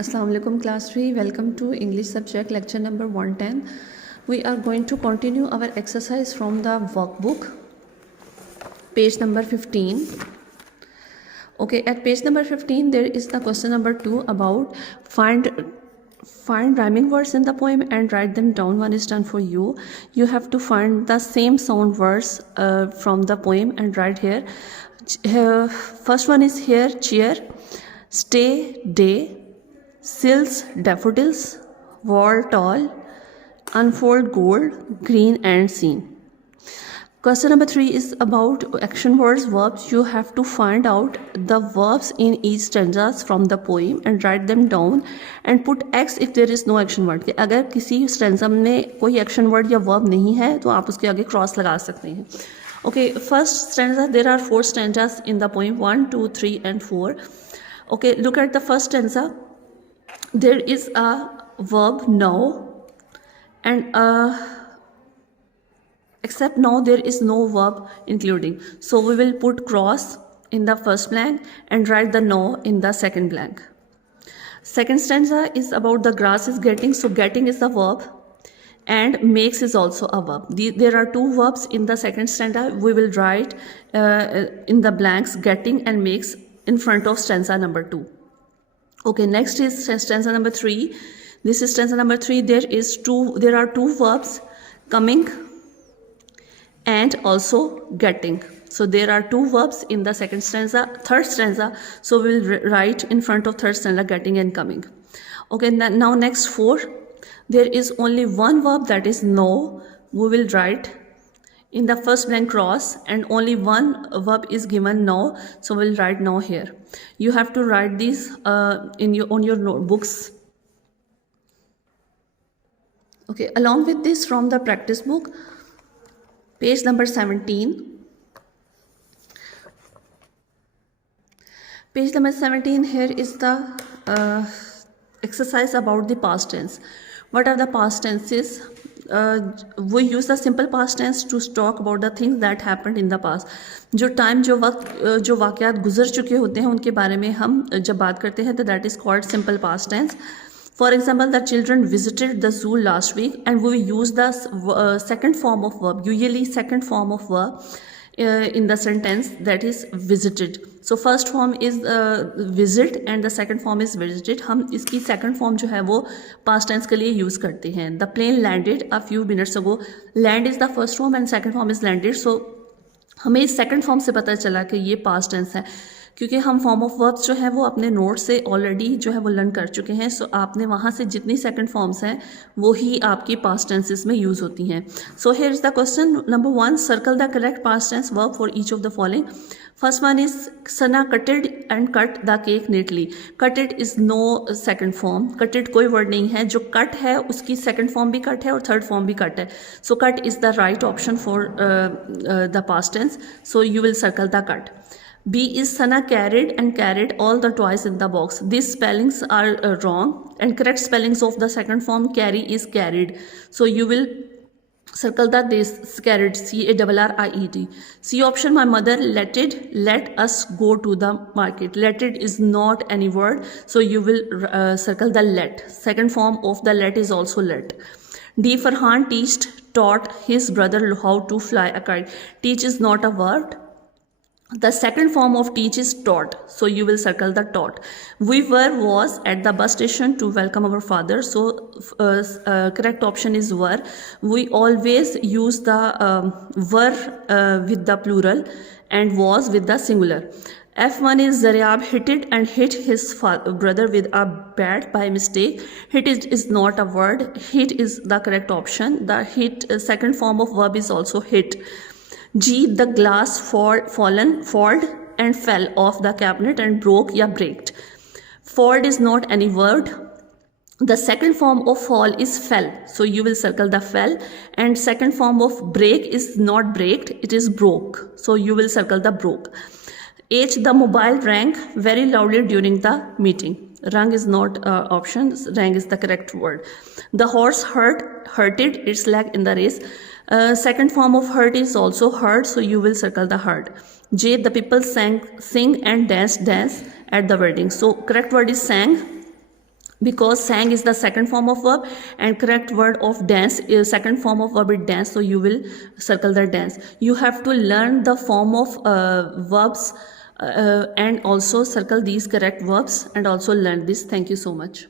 Assalamu alaikum class 3. Welcome to English subject lecture number 110. We are going to continue our exercise from the workbook, page number 15. Okay, at page number 15 there is the question number 2 about find rhyming words in the poem and write them down. One is done for you. You have to find the same sound words from the poem and write here. First one is here: cheer, stay, day, sills, daffodils, wall, tall, unfold, gold, green and seen. Question number 3 is about action words, verbs. You have to find out the verbs in each stanzas from the poem and write them down and put X if there is no action word. कि अगर किसी stanza में कोई action word या verb नहीं है तो आप उसके आगे cross लगा सकते हैं. Okay, first stanza, there are 4 stanzas in the poem, 1, 2, 3 and 4. Okay, look at the first stanza. There is a verb now and except now there is no verb including, so we will put cross in the first blank and write the no in the second blank. Second stanza is about the grass is getting, so getting is the verb and makes is also a verb. There are 2 verbs in the second stanza. We will write in the blanks getting and makes in front of stanza number 2. Okay, next is stanza number 3. This is stanza number 3. There are 2 verbs, coming and also getting. So there are 2 verbs in the third stanza. So we will write in front of third stanza getting and coming. Okay, now next 4. There is only one verb, that is no. We will write in the first blank cross and only one verb is given now. So we'll write now here. You have to write these on your notebooks. Okay, along with this from the practice book, page number 17. Page number 17, here is the exercise about the past tense. What are the past tenses? We use the simple past tense to talk about the things that happened in the past. जो time जो वाक़यात गुजर चुके होते हैं उनके बारे में हम जब बात करते हैं तो that is called simple past tense. For example, the children visited the zoo last week and we use the second form of verb, usually second form of verb in the sentence, that is visited. So first form is visit and the second form is visited. हम इसकी second form जो है वो past tense के लिए use करते हैं. The plane landed a few minutes ago. Land is the first form and second form is landed. So हमें इस second form से पता चला कि ये past tense है, क्योंकि हम फॉर्म ऑफ वर्ब्स जो है वो अपने नोट से ऑलरेडी जो है वो लर्न कर चुके हैं. सो आपने वहाँ से जितनी सेकंड फॉर्म्स हैं वो ही आपकी पास्ट टेंसेस में यूज़ होती हैं. So here is the question number 1. Circle the correct past tense verb for each of the following. First one is Sana cutted and cut the cake neatly. Cutted is no second form. Cutted कोई word नहीं है. जो cut है उसकी second form भी cut है और third form भी कट है. So cut is the right option for the past tense. So you will circle the cut. B is Sana carried all the toys in the box. These spellings are wrong and correct spellings of the second form carry is carried. So you will circle that this carried, CARRIED. C option, my mother let us go to the market. Let it is not any word, so you will circle the let. Second form of the let is also let. D, Farhan taught his brother how to fly a kite. Teach is not a word. The second form of teach is taught, so you will circle the taught. We was at the bus station to welcome our father, so correct option is were. We always use the were with the plural and was with the singular. F1 is Zaryab hit his brother with a bat by mistake. Hit is not a word. Hit is the correct option. The hit second form of verb is also hit. G, the glass fall and fell off the cabinet and broke या breaked. Fall is not any word. The second form of fall is fell, so you will circle the fell. And second form of break is not breaked, it is broke, so you will circle the broke. H, the mobile rang very loudly during the meeting. Rang is not option, rang is the correct word. The horse hurted its leg in the race. Second form of hurt is also hurt, so you will circle the hurt. J, the people sing and dance at the wedding. So correct word is sang. because sang is the second form of verb and correct word of dance is second form of verb is dance, so you will circle the dance. You have to learn the form of verbs and also circle these correct verbs and also learn this. Thank you so much.